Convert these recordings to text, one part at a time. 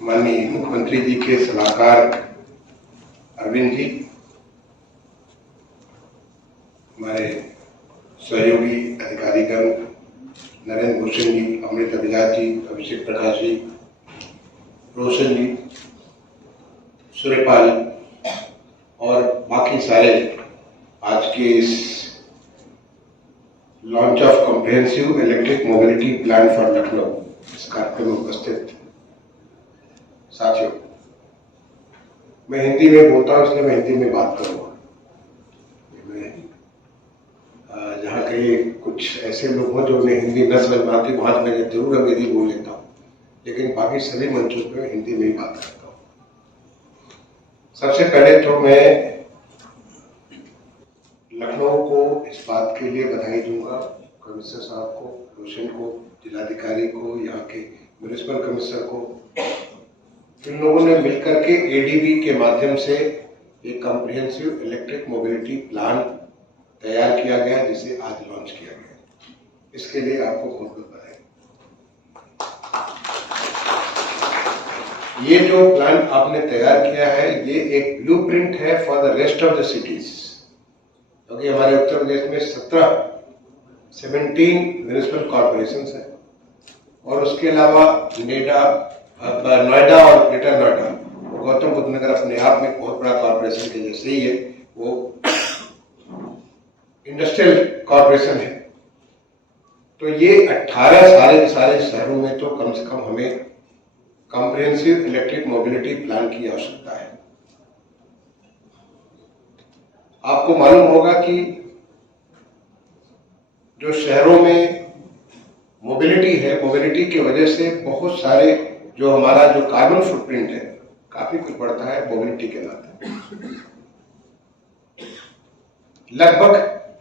माननीय मुख्यमंत्री जी के सलाहकार अरविंद जी, हमारे सहयोगी अधिकारीगण नरेंद्र भूषण जी, अमृत अभिलाष जी, अभिषेक प्रकाश जी, रोशन जी, सूर्यपाल और बाकी सारे आज के इस launch of comprehensive electric mobility plan for Lucknow इस कार्यक्रम में उपस्थित साथियों, मैं हिंदी में बोलता हूं इसलिए मैं हिंदी में बात करूंगा। मैं जहां कहीं कुछ ऐसे लोग हो जो उन्हें हिंदी न समझ में आती वहां मैं जरूर अंग्रेजी बोल लेता हूं, लेकिन बाकी सभी मंचों पर मैं हिंदी में ही बात करता हूं। सबसे पहले तो मैं लखनऊ को इस बात के लिए बधाई दूंगा, कमिश्नर साहब को, रोशन को, जिलाधिकारी को, यहाँ के म्युनिसिपल कमिश्नर को, इन लोगों ने मिलकर के एडीबी के माध्यम से एक कॉम्प्रिहेंसिव इलेक्ट्रिक मोबिलिटी प्लान तैयार किया गया, जिसे आज लॉन्च किया गया। इसके लिए आपको बहुत बहुत बधाई। ये जो प्लान आपने तैयार किया है, ये एक ब्लूप्रिंट है for the rest of the cities, क्योंकि हमारे उत्तर प्रदेश में 17 म्युनिसिपल कॉर्पोरेशन है और उसके अलावा नोएडा और ग्रेटर नोएडा, गौतम बुद्ध नगर अपने आप में बहुत बड़ा कॉर्पोरेशन के जैसे ही है, वो इंडस्ट्रियल कॉर्पोरेशन है। तो ये 18 सारे शहरों में तो कम से कम हमें कॉम्प्रिहेंसिव इलेक्ट्रिक मोबिलिटी प्लान की आवश्यकता है। आपको मालूम होगा कि जो शहरों में मोबिलिटी है, मोबिलिटी की वजह से बहुत सारे जो हमारा जो कार्बन फुटप्रिंट है काफी कुछ बढ़ता है मोबिलिटी के नाते। लगभग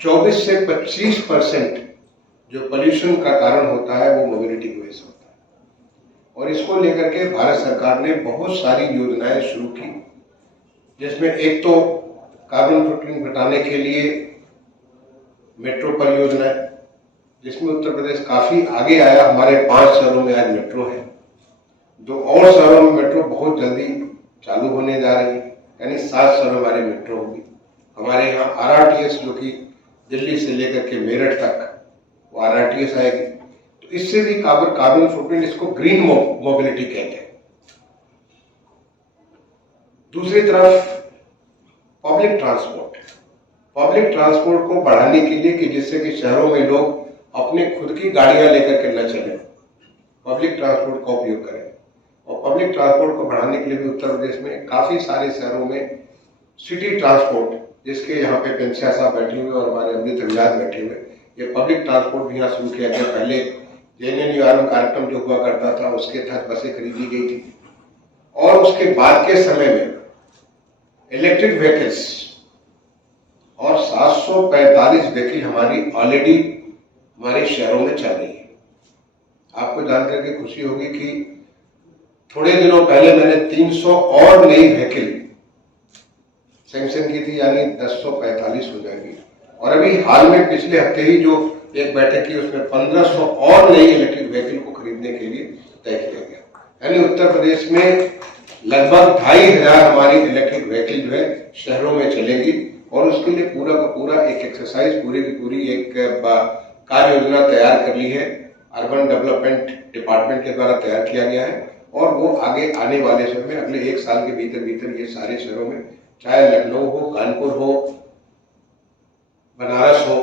24 से 25% जो पोल्यूशन का कारण होता है वो मोबिलिटी की वजह से होता है, और इसको लेकर के भारत सरकार ने बहुत सारी योजनाएं शुरू की, जिसमें एक तो कार्बन फुटप्रिंट घटाने के लिए मेट्रो परियोजना है, जिसमें उत्तर प्रदेश काफी आगे आया। हमारे 5 शहरों में आज मेट्रो है, 2 और शहरों में मेट्रो बहुत जल्दी चालू होने जा रही है, यानी 7 शहरों में हमारे मेट्रो होगी। हमारे यहाँ आरआरटीएस जो कि दिल्ली से लेकर के मेरठ तक वो आरआरटीएस आएगी, तो इससे भी कार्बन फुटप्रिंट, इसको ग्रीन मोबिलिटी कहते हैं। दूसरी तरफ पब्लिक ट्रांसपोर्ट को बढ़ाने के लिए कि जिससे कि शहरों में लोग अपने खुद की गाड़ियां लेकर के न चलें, पब्लिक ट्रांसपोर्ट का उपयोग करें। और पब्लिक ट्रांसपोर्ट को बढ़ाने के लिए भी उत्तर प्रदेश में काफी सारे शहरों में सिटी ट्रांसपोर्ट, जिसके यहाँ पे पेंसिया साहब बैठे हुए और हमारे अमृत अभिलाष बैठे हुए, ये पब्लिक ट्रांसपोर्ट भी यहाँ शुरू किया गया। पहले जेएनएनयूआरएम कार्यक्रम जो हुआ करता था उसके तहत बसें खरीदी गई थी, और उसके बाद के समय में इलेक्ट्रिक व्हीकल्स और 745 व्हीकल हमारी ऑलरेडी हमारे शहरों में चल रही है। आपको जानकर के खुशी होगी कि थोड़े दिनों पहले मैंने 300 और नई व्हीकल सैंक्शन की थी, यानी 1045 हो जाएगी। और अभी हाल में पिछले हफ्ते ही जो एक बैठक की उसमें 1500 और नई इलेक्ट्रिक व्हीकल को खरीदने के लिए तय किया गया। यानी उत्तर प्रदेश में लगभग 2500 हमारी इलेक्ट्रिक व्हीकल जो है शहरों में चलेगी, और उसके लिए पूरा का पूरा एक एक्सरसाइज, पूरी की पूरी एक कार्य योजना तैयार कर ली है। अर्बन डेवलपमेंट डिपार्टमेंट के द्वारा तैयार किया गया है, और वो आगे आने वाले समय में अगले 1 साल के भीतर ये सारे शहरों में, चाहे लखनऊ हो, कानपुर हो, बनारस हो,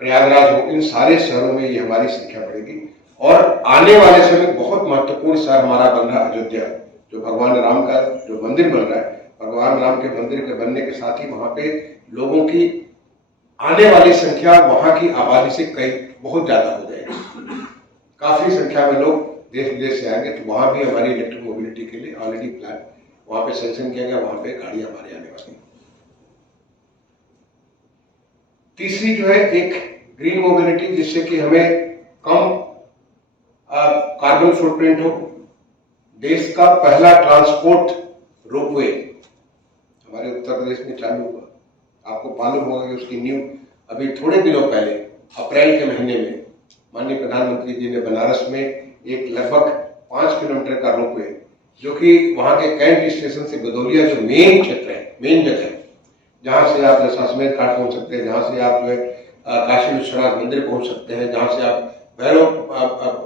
प्रयागराज हो, इन सारे शहरों में ये हमारी संख्या बढ़ेगी। और आने वाले समय बहुत महत्वपूर्ण शहर हमारा बन रहा अयोध्या, जो भगवान राम का जो मंदिर बन रहा है, भगवान राम के मंदिर के बनने के साथ ही वहां पे लोगों की आने वाली संख्या, वहां की आबादी से बहुत ज्यादा हो जाएगी। काफी संख्या में लोग देश विदेश से आएंगे, तो वहां भी हमारी इलेक्ट्रिक मोबिलिटी के लिए ऑलरेडी प्लान वहां पे सैंक्शन किया गया, वहां पे गाड़ी हमारे आने वाली। तीसरी जो है एक ग्रीन मोबिलिटी, जिससे कि हमें कम कार्बन फुटप्रिंट हो। देश का पहला ट्रांसपोर्ट रोपवे हमारे उत्तर प्रदेश में चालू हुआ। आपको मालूम होगा कि उसकी नींव अभी थोड़े दिनों पहले अप्रैल के महीने में माननीय प्रधानमंत्री जी ने बनारस में एक लगभग 5 किलोमीटर का रोपवे, जो कि वहां के कैंट स्टेशन से गदौलिया जो मेन क्षेत्र है, मेन जगह है, जहां से आप दशाश्वमेध घाट पहुंच सकते हैं, जहां से आप जो है काशी विश्वनाथ मंदिर पहुंच सकते हैं, जहां से आप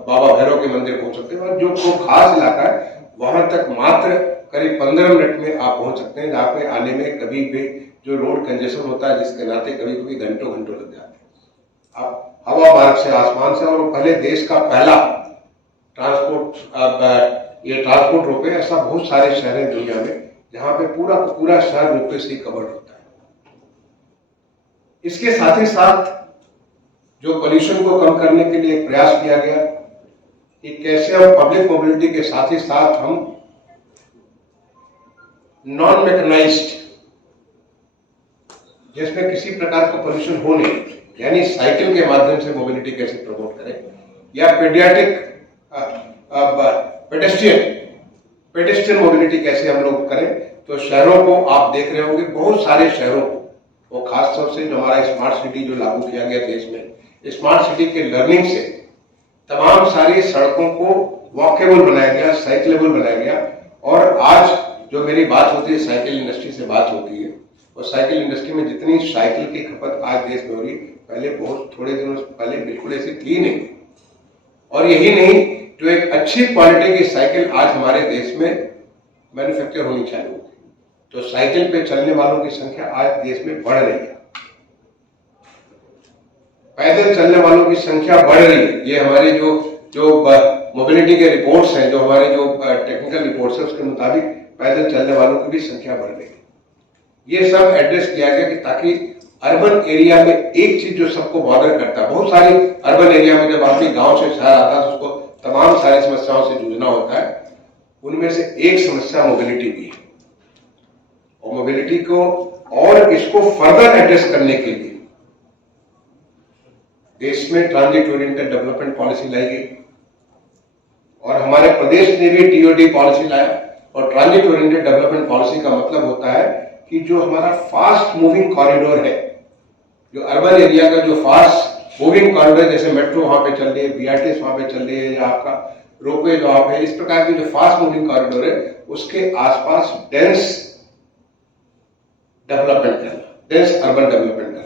बाबा भैरव के मंदिर पहुंच सकते हैं, और जो खास इलाका है वहां तक मात्र करीब 15 मिनट में आप पहुंच सकते हैं, जहां पे आने में कभी भी जो रोड कंजेशन होता है जिसके नाते कभी कभी घंटों घंटों लग जाते हैं। आप हवा मार्ग से, आसमान से, और पहले देश का पहला ट्रांसपोर्ट रोपवे, ऐसा बहुत सारे शहर हैं दुनिया में जहां पे पूरा शहर रोपवे से कवर्ड होता है। इसके साथ ही साथ जो पोल्यूशन को कम करने के लिए एक प्रयास किया गया कि कैसे हम पब्लिक मोबिलिटी के साथ ही साथ हम नॉन मैकेनाइज्ड, जिसमें किसी प्रकार का पोल्यूशन हो नहीं, यानी साइकिल के माध्यम से मोबिलिटी कैसे प्रमोट करें, या पेडेस्ट्रियन मोबिलिटी कैसे हम लोग करें। तो शहरों को आप देख रहे होंगे, बहुत सारे शहरों को, वो खास तौर से जो हमारा स्मार्ट सिटी जो लागू किया गया देश में, स्मार्ट सिटी के लर्निंग से तमाम सारी सड़कों को वॉकेबल बनाया गया, साइकिलेबल बनाया गया। और आज जो मेरी बात होती है, साइकिल इंडस्ट्री से बात होती है, और साइकिल इंडस्ट्री में जितनी साइकिल की खपत आज देश में हो रही, पहले बहुत थोड़े दिनों पहले बिल्कुल ऐसी थी नहीं। और यही नहीं, जो एक अच्छी क्वालिटी की साइकिल आज हमारे देश में मैन्युफैक्चर होनी चाहिए होगी, तो साइकिल पे चलने वालों की संख्या आज देश में बढ़ रही है, पैदल चलने वालों की संख्या बढ़ रही है। ये हमारे जो मोबिलिटी के रिपोर्ट्स हैं, जो हमारे जो टेक्निकल रिपोर्ट्स हैं, उसके मुताबिक पैदल चलने वालों की भी संख्या बढ़ रही है। ये सब एड्रेस किया गया कि ताकि अर्बन एरिया में एक चीज जो सबको बॉदर करता है, बहुत सारी अर्बन एरिया में जब आदमी गांव से शहर आता है तो उसको तमाम सारी समस्याओं से जूझना होता है, उनमें से एक समस्या मोबिलिटी भी है। और मोबिलिटी को और इसको फर्दर एड्रेस करने के लिए देश में ट्रांजिट ओरिएंटेड डेवलपमेंट पॉलिसी लाई गई, और हमारे प्रदेश ने भी टीओडी पॉलिसी लाया। और ट्रांजिट ओरिएंटेड डेवलपमेंट पॉलिसी का मतलब होता है कि जो हमारा फास्ट मूविंग कॉरिडोर है, जो अर्बन एरिया का जो फास्ट मूविंग कॉरिडोर, जैसे मेट्रो वहां पे चल रही है, बीआरटीएस वहां पे चल रही है, या आपका रोपवे जो आप है, इस प्रकार की जो फास्ट मूविंग कॉरिडोर है, उसके आसपास डेंस डेवलपमेंट करना, डेंस अर्बन डेवलपमेंट करना,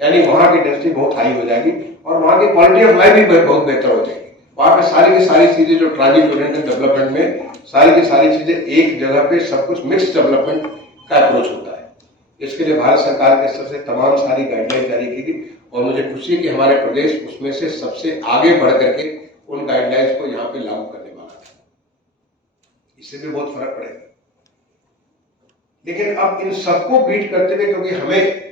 यानी वहां की डेंसिटी बहुत हाई हो जाएगी और वहां की क्वालिटी ऑफ लाइफ भी बहुत बेहतर हो जाएगी। वहां पे सारी की सारी चीजें जो ट्रांजिट ओरिएंटेड डेवलपमेंट में सारी की सारी चीजें एक जगह पे सब कुछ मिक्स डेवलपमेंट का अप्रोच होता है। इसके लिए भारत सरकार के स्तर से तमाम सारी गाइडलाइन जारी की गई, और मुझे खुशी है कि हमारे प्रदेश उसमें से सबसे आगे बढ़ करके उन गाइडलाइंस को यहाँ पे लागू करने वाला है। इससे भी बहुत फर्क पड़ेगा। लेकिन अब इन सबको बीट करते हुए, क्योंकि हमें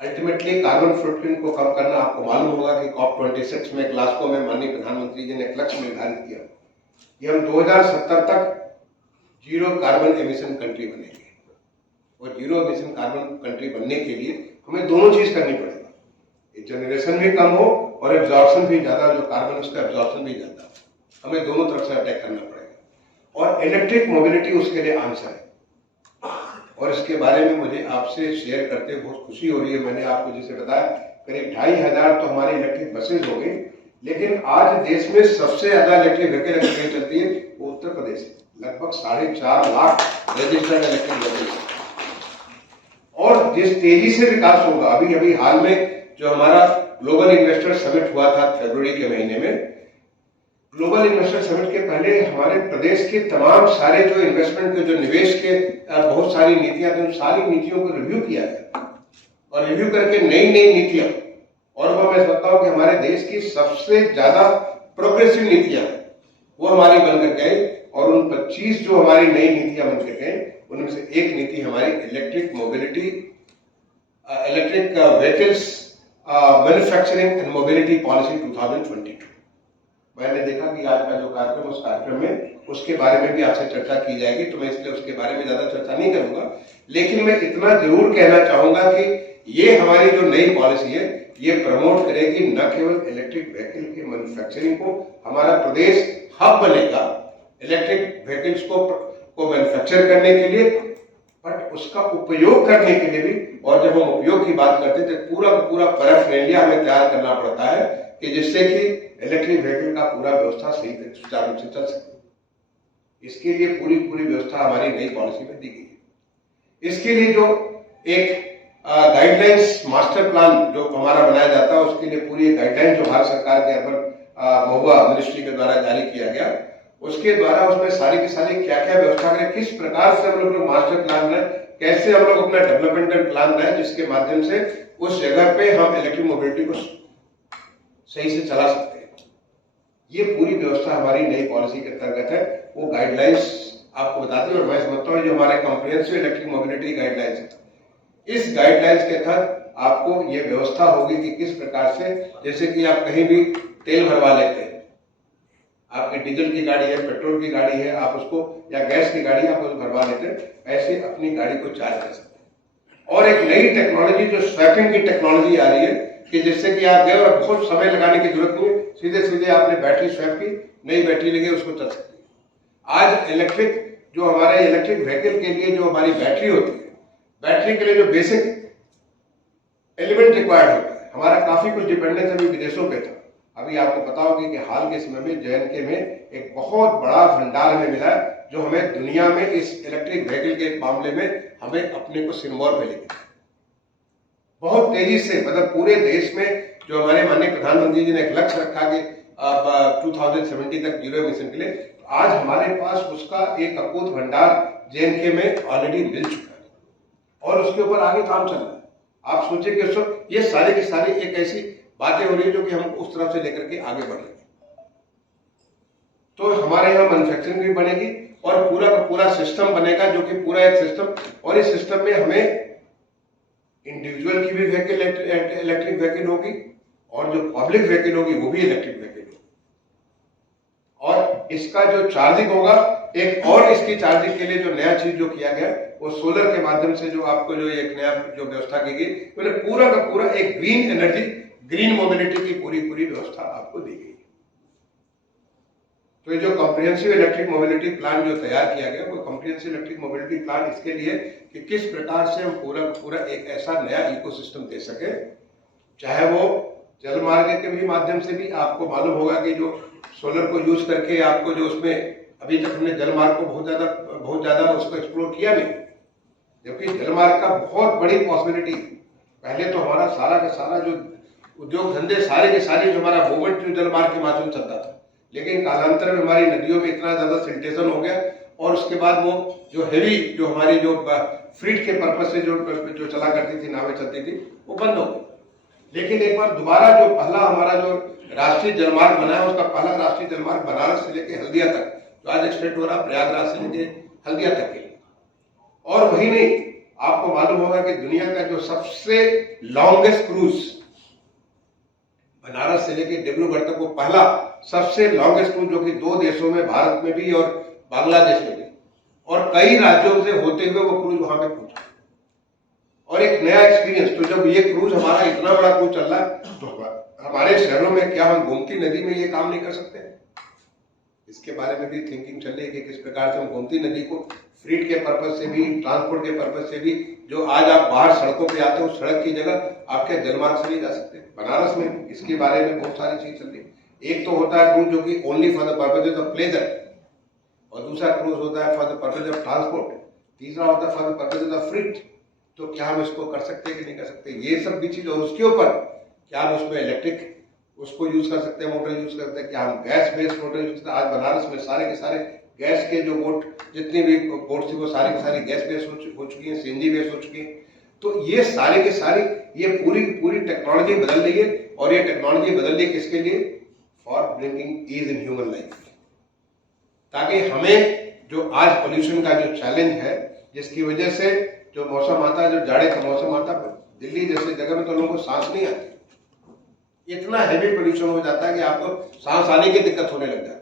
अल्टीमेटली कार्बन फुटप्रिंट को कम करना, आपको मालूम होगा कि COP26 में ग्लासगो में माननीय प्रधानमंत्री जी ने एक लक्ष्य निर्धारित किया कि हम 2070 तक जीरो कार्बन एमिशन कंट्री बनेंगे। और जीरो एमिशन कार्बन कंट्री बनने के लिए हमें दोनों चीज करनी पड़ेगी, जनरेशन भी कम हो और एब्जॉर्प्शन भी ज्यादा, जो कार्बन उसका एब्जॉर्प्शन भी ज्यादा, हमें दोनों तरफ से अटैक करना पड़ेगा। और इलेक्ट्रिक मोबिलिटी उसके लिए आंसर है, और इसके बारे में मुझे आपसे शेयर करते बहुत खुशी हो रही है। मैंने आपको जैसे बताया करीब 2500 तो हमारी इलेक्ट्रिक बसेज हो गई, लेकिन आज देश में सबसे ज्यादा इलेक्ट्रिक व्हीकल चलती है वो उत्तर प्रदेश है, लगभग 4.5 लाख रजिस्टर्ड इलेक्ट्रिक व्हीकल। और जिस तेजी से विकास होगा, अभी हाल में जो हमारा ग्लोबल इन्वेस्टर समिट हुआ था फरवरी के महीने में, ग्लोबल इन्वेस्टर समिट के पहले हमारे प्रदेश के तमाम सारे जो इन्वेस्टमेंट के, जो निवेश के बहुत सारी नीतियां थी, उन सारी नीतियों को रिव्यू किया गया, और रिव्यू करके नई नीतियां, और वो मैं समझता हूं कि हमारे देश की सबसे ज्यादा प्रोग्रेसिव नीतियां वो हमारी बनकर गई। और उन 25 जो हमारी नई नीतियां बनकर गई, उनमें से एक नीति हमारी electric mobility, electric vehicles manufacturing and mobility policy 2022। मैंने देखा कि आज का जो कार्यक्रम, उस कार्यक्रम में उसके बारे में भी आपसे चर्चा की जाएगी, तो मैं इसलिए उसके बारे में ज्यादा चर्चा नहीं करूंगा। लेकिन मैं इतना जरूर कहना चाहूंगा कि ये हमारी जो नई पॉलिसी है, ये प्रमोट करेगी न केवल इलेक्ट्रिक व्हीकल के मैन्युफैक्चरिंग को, हमारा प्रदेश हब बनेगा इलेक्ट्रिक व्हीकल्स को मैन्युफैक्चर करने के लिए, बट उसका उपयोग करने के लिए भी। और जब हम उपयोग की बात करते हैं तो पूरा पैराफेरेलिया हमें तैयार करना पड़ता है कि जिससे कि इलेक्ट्रिक व्हीकल का पूरा व्यवस्था सही सुचारू रूप से चल सके। इसके लिए पूरी व्यवस्था हमारी नई पॉलिसी में दी गई है। इसके लिए जो एक गाइडलाइंस मास्टर प्लान जो हमारा बनाया जाता है, उसके लिए पूरी गाइडलाइन जो भारत सरकार के अर्बन महुआ मिनिस्ट्री के द्वारा जारी किया गया, उसके द्वारा उसमें सारी की सारी क्या क्या व्यवस्था करें, किस प्रकार से हम लोग मास्टर प्लान बनाए, कैसे हम लोग अपना डेवलपमेंटल प्लान बनाए, जिसके माध्यम से उस जगह पे हम इलेक्ट्रिक मोबिलिटी को सही से चला सकते हैं। ये पूरी व्यवस्था हमारी नई पॉलिसी के अंतर्गत है। वो गाइडलाइंस आपको बताते हैं और मैं समझता हूँ जो हमारे कॉम्प्रिहेंसिव इलेक्ट्रिक मोबिलिटी गाइडलाइंस है, इस गाइडलाइंस के तहत आपको ये व्यवस्था होगी कि किस प्रकार से, जैसे कि आप कहीं भी तेल भरवा लेते हैं, आपकी डीजल की गाड़ी है, पेट्रोल की गाड़ी है, आप उसको या गैस की गाड़ी आप उसको भरवा लेते हैं, ऐसे अपनी गाड़ी को चार्ज कर सकते हैं। और एक नई टेक्नोलॉजी जो स्वैपिंग की टेक्नोलॉजी आ रही है कि जिससे कि आप गए और बहुत समय लगाने की जरूरत नहीं, सीधे सीधे आपने बैटरी स्वैप की, नई बैटरी लगे, उसको चल सकती है। आज इलेक्ट्रिक जो हमारे इलेक्ट्रिक व्हीकल के लिए जो हमारी बैटरी होती है, बैटरी के लिए जो बेसिक एलिमेंट रिक्वायर्ड होता है, हमारा काफी कुछ डिपेंडेंस अभी विदेशों पे था। अभी आपको पता होगा कि हाल के समय में JNK में एक बहुत बड़ा भंडार हमें मिला है, जो हमें दुनिया में इस इलेक्ट्रिक व्हीकल के मामले में हमें अपने को सिरमौर पे लेके बहुत तेजी से, मतलब पूरे देश में जो हमारे माननीय प्रधानमंत्री जी ने एक लक्ष्य रखा कि 2070 तक जीरो एमिशन के लिए, तो आज हमारे पास उसका एक अकूत भंडार JNK में ऑलरेडी मिल चुका है और उसके ऊपर आगे काम चल रहा है। आप सोचिए कि उसको ये सारे की सारी एक ऐसी बातें हो रही है जो कि हम उस तरफ से लेकर के आगे बढ़ेंगे, तो हमारे यहाँ मैन्युफैक्चरिंग भी बनेगी और पूरा का पूरा सिस्टम बनेगा, जो कि पूरा एक सिस्टम, और इस सिस्टम में हमें इंडिविजुअल की भी व्हीकल इलेक्ट्रिक व्हीकल होगी और जो पब्लिक व्हीकल होगी वो भी इलेक्ट्रिक व्हीकल होगी। और इसका जो चार्जिंग होगा, एक और इसकी चार्जिंग के लिए जो नया चीज जो किया गया वो सोलर के माध्यम से जो आपको जो एक नया जो व्यवस्था की गई, मैंने पूरा का पूरा एक ग्रीन एनर्जी, ग्रीन मोबिलिटी की पूरी व्यवस्था आपको दी गई। तो ये जो कॉम्प्रिहेंसिव इलेक्ट्रिक मोबिलिटी प्लान जो तैयार किया गया, वो कॉम्प्रिहेंसिव इलेक्ट्रिक मोबिलिटी प्लान इसके लिए कि किस प्रकार से हम पूरा एक ऐसा नया इकोसिस्टम दे सके, चाहे वो जल मार्ग के भी माध्यम से भी। आपको मालूम होगा कि जो सोलर को यूज करके आपको जो उसमें अभी तक हमने जल मार्ग को बहुत ज्यादा उसको एक्सप्लोर किया नहीं, जबकि जल मार्ग का बहुत बड़ी पॉसिबिलिटी। पहले तो हमारा सारा का सारा जो उद्योग धंधे सारे के सारे जो हमारा मूवमेंट जो जल मार्ग के माध्यम चलता था, लेकिन कालांतर में हमारी नदियों में इतना ज्यादा सिल्टेशन हो गया और उसके बाद वो जो हेवी जो हमारी जो फ्रीट के पर्पज से जो चला करती थी, नावें चलती थी, वो बंद हो गई। लेकिन एक बार दोबारा जो पहला हमारा जो राष्ट्रीय जलमार्ग बनाया, उसका पहला राष्ट्रीय जलमार्ग बनारस से लेके हल्दिया तक, जो आज एक्सटेंड हो रहा प्रयागराज से लेके हल्दिया तक के लिए। और वही नहीं, आपको मालूम होगा कि दुनिया का जो सबसे लॉन्गेस्ट क्रूज बनारस से लेके डिब्रूगढ़ तक, वो पहला सबसे लॉन्गेस्ट क्रूज जो कि 2 देशों में, भारत में भी और बांग्लादेश में भी, और कई राज्यों से होते हुए वो क्रूज वहां पे पहुंचा और एक नया एक्सपीरियंस। तो जब ये क्रूज हमारा इतना बड़ा क्रूज चल रहा है, तो हमारे शहरों में क्या हम गोमती नदी में ये काम नहीं कर सकते? इसके बारे में भी थिंकिंग चल रही है कि किस प्रकार से हम गोमती नदी को फ्रीट के पर्पज से भी, ट्रांसपोर्ट के पर्पज से भी, जो आज आप बाहर सड़कों पे आते हो, सड़क की जगह आपके जलमार्ग से नहीं जा सकते। बनारस में इसके बारे में बहुत सारी चीज चल रही है। एक तो होता है क्रूज जो कि only for the purpose of pleasure, और दूसरा क्रूज होता है for the purpose of transport, तीसरा होता है फॉर द पर्पज ऑफ फ्रीट। तो क्या हम इसको कर सकते हैं कि नहीं कर सकते, ये सब भी चीज। और उसके ऊपर क्या हम उसमें इलेक्ट्रिक उसको यूज कर सकते हैं, मोटर यूज कर सकते हैं, क्या हम गैस बेस्ड मोटर यूज करते हैं? आज बनारस में सारे के सारे गैस के जो बोट, जितनी भी बोट थी, वो सारी की सारी गैस बेस्ड हो चुकी है, CNG बेस्ड हो चुकी है। तो ये सारे के सारी ये पूरी टेक्नोलॉजी बदल रही है, और ये टेक्नोलॉजी बदल रही है किसके लिए? For bringing ease in human life, ताकि हमें जो आज पोल्यूशन का जो चैलेंज है, जिसकी वजह से जो मौसम आता है, जो जाड़े का मौसम आता है, दिल्ली जैसे जगह में तो लोगों को सांस नहीं आती, इतना हैवी पोल्यूशन हो जाता है कि आपको सांस आने की दिक्कत होने लग जाती है।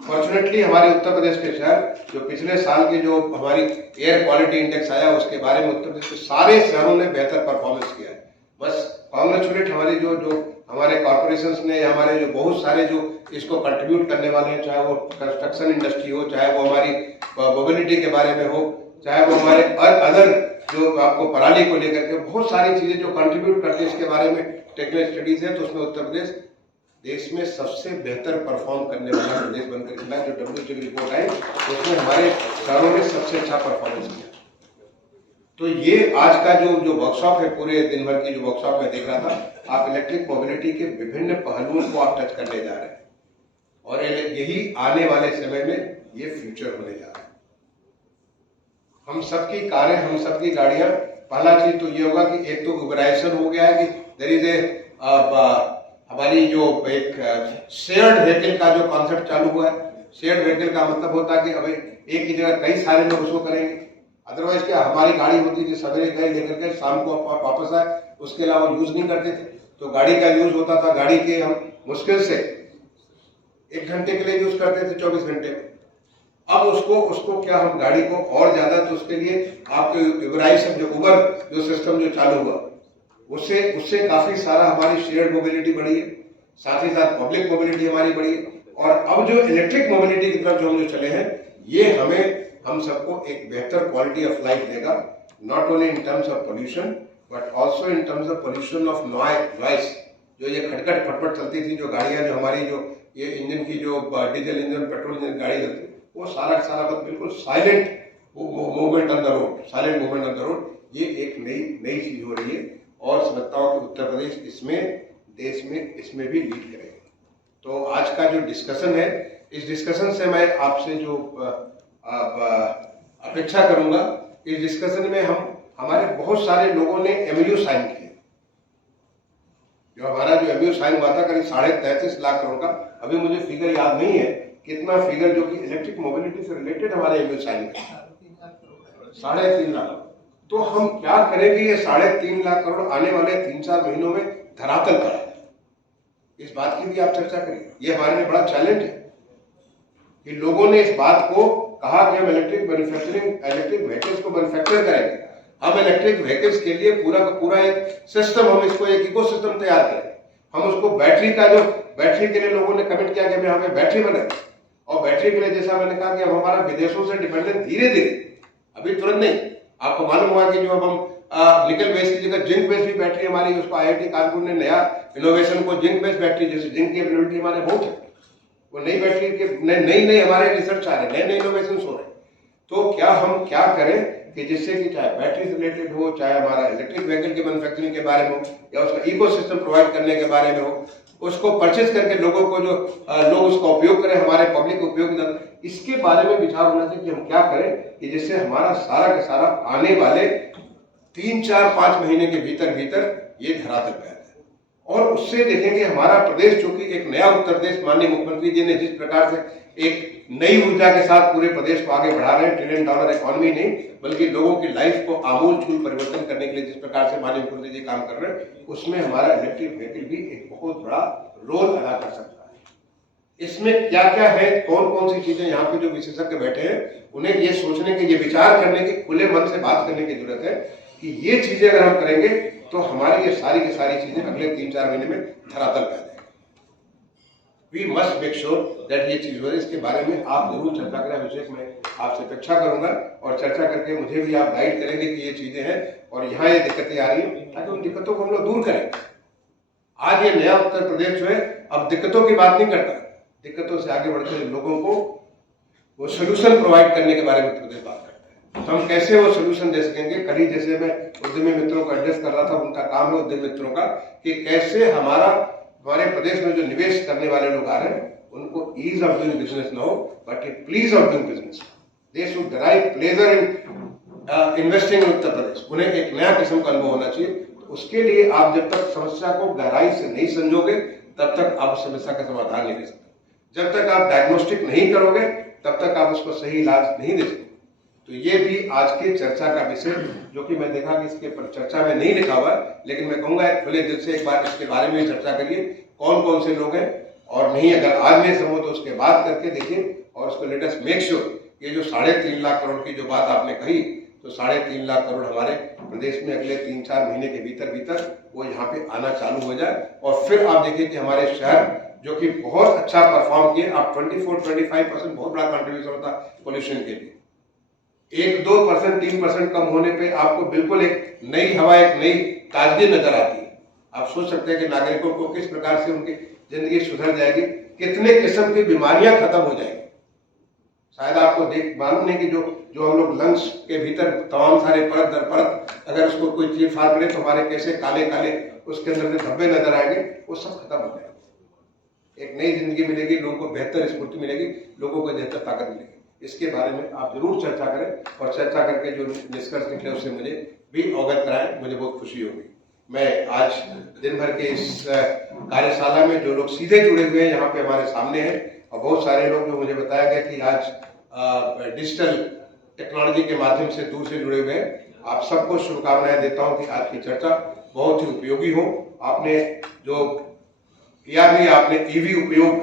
फॉर्चुनेटली हमारे उत्तर प्रदेश के शहर, जो पिछले साल की जो हमारी एयर क्वालिटी इंडेक्स आया, उसके बारे में उत्तर प्रदेश के सारे शहरों ने बेहतर परफॉर्मेंस किया है। बस कॉन्ग्रेचुलेट हमारी जो हमारे कॉर्पोरेशंस ने, हमारे जो बहुत सारे जो इसको कंट्रीब्यूट करने वाले हैं, चाहे वो कंस्ट्रक्शन इंडस्ट्री हो, चाहे वो हमारी मोबिलिटी के बारे में हो, चाहे वो हमारे अदर जो आपको पराली को लेकर के बहुत सारी चीजें जो कंट्रीब्यूट करते हैं, इसके बारे में टेक्निकल स्टडीज है, तो उसमें उत्तर प्रदेश देश में सबसे बेहतर परफॉर्म करने वाला प्रदेश बनकर निकला। जो WTO की रिपोर्ट आई उसमें हमारे शहरों ने सबसे अच्छा परफॉर्मेंस किया। तो ये आज का जो वर्कशॉप है, पूरे दिन भर की जो वर्कशॉप में देख रहा था, आप इलेक्ट्रिक मोबिलिटी के विभिन्न पहलुओं को आप टच करने जा रहे हैं और यही आने वाले समय में ये फ्यूचर होने जा रहा है। हम सबकी कारें, हम सबकी गाड़ियां, पहला चीज तो ये होगा कि एक तो उबराइजेशन हो गया है कि देयर इज ए हमारी जो एक शेयर्ड व्हीकल का जो कॉन्सेप्ट चालू हुआ है। शेयर्ड व्हीकल का मतलब होता है कि अब एक ही जगह कई सारे लोग उसको करेंगे। अदरवाइज क्या हमारी गाड़ी होती थी, सवेरे गए लेकर के शाम को वापस आए, उसके अलावा यूज नहीं करते थे। तो गाड़ी का यूज होता था, गाड़ी के हम मुश्किल से 1 घंटे के लिए यूज करते थे 24 घंटे में। अब उसको क्या हम गाड़ी को और ज्यादा, तो उसके लिए आपके उबराइजेशन जो उबर जो सिस्टम जो चालू हुआ उससे काफी सारा हमारी शेयर्ड मोबिलिटी बढ़ी है, साथ ही साथ पब्लिक मोबिलिटी हमारी बढ़ी है। और अब जो इलेक्ट्रिक मोबिलिटी की तरफ जो हम जो चले हैं, ये हम सबको एक बेहतर क्वालिटी ऑफ लाइफ देगा, not only in terms of pollution but also in terms of pollution of noise. जो ये खटखट फटफट चलती थी, जो गाड़ियां जो हमारी जो ये इंजन की जो डीजल इंजन पेट्रोल इंजन गाड़ी चलती, वो सारा वक्त बिल्कुल silent movement on the road, silent movement on the road. ये एक नई चीज हो रही है और समझता हूं कि उत्तर प्रदेश इसमें देश में इसमें भी लीड करेगा। तो आज का जो डिस्कशन है, इस डिस्कशन से मैं आपसे जो अपेक्षा करूंगा, इस डिस्कशन में हमारे बहुत सारे लोगों ने MOU साइन किए। जो हमारा जो MOU साइन हुआ था करीब 33.5 लाख करोड़ का, अभी मुझे फिगर याद नहीं है कितना फिगर, जो कि इलेक्ट्रिक मोबिलिटी से रिलेटेड हमारे MOU साइन किए 3.5 लाख। तो हम क्या करेंगे, ये 3.5 लाख करोड़ आने वाले 3-4 महीनों में धरातल पर आए, इस बात की भी आप चर्चा करिए। ये हमारे लिए बड़ा चैलेंज है कि लोगों ने इस बात को कहा कि हम इलेक्ट्रिक व्हीकल्स को मैन्युफैक्चर करेंगे, हम इलेक्ट्रिक व्हीकल्स के लिए पूरा का पूरा एक सिस्टम, हम इसको एक इकोसिस्टम तैयार करें। हम उसको बैटरी के लिए लोगों ने कमिट किया कि हम यहाँ पे बैटरी बनाए, और बैटरी के लिए जैसा मैंने कहा कि हम हमारा विदेशों से डिपेंडेंस धीरे धीरे, अभी तुरंत नहीं। आपको मालूम हुआ कि जो अब हम निकल बेस्ड की जगह जिंक बेस्ड भी बैटरी हमारी, उसको IIT कानपुर ने नया इनोवेशन को जिंक बेस्ड बैटरी, जैसे जिंक की अवेलेबिलिटी हमारे बहुत है, वो नई बैटरी के नई हमारे रिसर्च आ रहे हैं, नए इनोवेशन हो रहे हैं। तो क्या हम क्या करें कि जिससे कि चाहे बैटरी से रिलेटेड हो, चाहे हमारा इलेक्ट्रिक व्हीकल के मैन्युफैक्चरिंग के बारे में हो, या उसका इकोसिस्टम प्रोवाइड करने के बारे में हो, उसको परचेज करके लोगों को जो लोग उसका उपयोग करें, हमारे पब्लिक उपयोग, इसके बारे में विचार होना चाहिए कि हम क्या करें कि जिससे हमारा सारा का सारा आने वाले 3-4-5 महीने के भीतर ये धरातल पे आ जाए। और उससे देखेंगे हमारा प्रदेश, जो कि एक नया उत्तर प्रदेश, माननीय मुख्यमंत्री जी ने जिस प्रकार से एक नई ऊर्जा के साथ पूरे प्रदेश को आगे बढ़ा रहे हैं, $1 ट्रिलियन इकोनॉमी नहीं बल्कि लोगों की लाइफ को आमूल-चूल परिवर्तन करने के लिए जिस प्रकार से माननीय मुख्यमंत्री जी काम कर रहे हैं, उसमें हमारा इलेक्ट्रिक व्हीकल भी एक बहुत बड़ा रोल अदा कर सकता है। इसमें क्या क्या है, कौन कौन सी चीजें, यहाँ पे जो विशेषज्ञ बैठे हैं उन्हें ये सोचने के, ये विचार करने के, खुले मन से बात करने की जरूरत है कि ये चीजें अगर हम करेंगे तो हमारी ये सारी की सारी चीजें अगले 3-4 महीने में धरातल पे आ जाएंगी। We must make sure that ये चीज हो रही है। इसके बारे में आप जरूर चर्चा करें, अभिषेक, मैं आपसे अपेक्षा करूंगा, और चर्चा करके मुझे भी आप गाइड करेंगे कि ये चीजें हैं और यहाँ ये दिक्कतें आ रही है, ताकि उन दिक्कतों को हम लोग दूर करें। आज ये नया उत्तर प्रदेश जो है अब दिक्कतों की बात नहीं करता, दिक्कतों से आगे बढ़कर लोगों को वो सोल्यूशन प्रोवाइड करने के बारे में उत्तर प्रदेश बात करता है। तो हम कैसे वो सोल्यूशन दे सकेंगे। कल ही जैसे मैं उद्यमी मित्रों को एड्रेस कर रहा था, उनका काम है उद्यमी मित्रों का कि कैसे हमारे प्रदेश में जो निवेश करने वाले लोग आ रहे हैं उनको ईज ऑफ डूइंग बिजनेस न हो but a pleasure of doing business. They should derive pleasure in investing in Uttar Pradesh. उन्हें एक नया किस्म का अनुभव होना चाहिए। तो उसके लिए आप जब तक समस्या को गहराई से नहीं समझोगे तब तक आप समस्या का समाधान नहीं दे सकते। जब तक आप डायग्नोस्टिक नहीं करोगे तब तक आप उसको सही इलाज नहीं दे सकते। तो ये भी आज की चर्चा का विषय, जो कि मैं देखा कि इसके पर चर्चा में नहीं लिखा हुआ है, लेकिन मैं कहूंगा खुले दिल से एक बार इसके बारे में चर्चा करिए, कौन कौन से लोग हैं, और नहीं अगर आज नहीं समझो तो उसके बाद करके देखिए, और उसको लेट अस मेक श्योर ये जो 3.5 लाख करोड़ की जो बात आपने कही, तो 3.5 लाख करोड़ हमारे प्रदेश में अगले 3-4 महीने के भीतर वो यहाँ पे आना चालू हो जाए। और फिर आप देखिए कि हमारे शहर जो कि बहुत अच्छा परफॉर्म किए, आप 24-25% बहुत बड़ा कंट्रीब्यूशन होता पोल्यूशन के लिए। 1-2%, 3% कम होने पे आपको बिल्कुल एक नई हवा, एक नई ताजगी नजर आती है। आप सोच सकते हैं कि नागरिकों को किस प्रकार से उनके जिंदगी सुधर जाएगी, कितने किस्म की बीमारियां खत्म हो जाएंगी। शायद आपको मालूम नहीं कि जो हम लोग लंग्स के भीतर तमाम सारे परत दर परत अगर उसको कोई चीर फाड़ करे तो हमारे कैसे काले काले उसके अंदर से धब्बे नजर आएंगे, वो सब खत्म हो जाएंगे। एक नई जिंदगी मिलेगी, लोगों को बेहतर स्फूर्ति मिलेगी, लोगों को बेहतर ताकत मिलेगी। इसके बारे में आप जरूर चर्चा करें और चर्चा करके जो निष्कर्ष निकले उससे मुझे भी अवगत कराएं, मुझे बहुत खुशी होगी। मैं आज दिन भर के इस कार्यशाला में जो लोग सीधे जुड़े हुए हैं यहाँ पे हमारे सामने हैं, और बहुत सारे लोग जो मुझे बताया गया कि आज डिजिटल टेक्नोलॉजी के माध्यम से दूर से जुड़े हुए हैं, आप सबको शुभकामनाएं देता हूं कि आज की चर्चा बहुत ही उपयोगी हो। आपने जो किया भी, आपने ईवी उपयोग,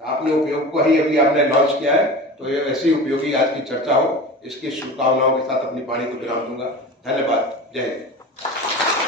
आपने उपयोग को ही अभी आपने लॉन्च किया है, तो ये ऐसी उपयोगी आज की चर्चा हो, इसकी शुभकामनाओं के साथ अपनी वाणी को विराम दूंगा। धन्यवाद। जय हिंद।